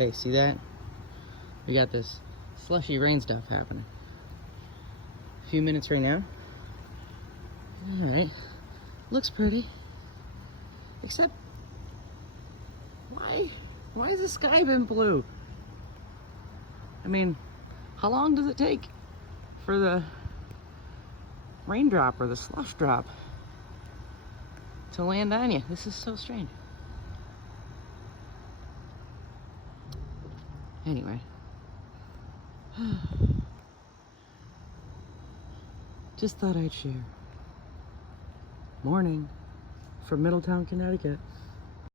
Okay, see that? We got this slushy rain stuff happening. A few minutes right now. Alright. Looks pretty. Except, why has the sky been blue? I mean, how long does it take for the raindrop or the slush drop to land on you? This is so strange. Anyway. Just thought I'd share. Morning from Middletown, Connecticut.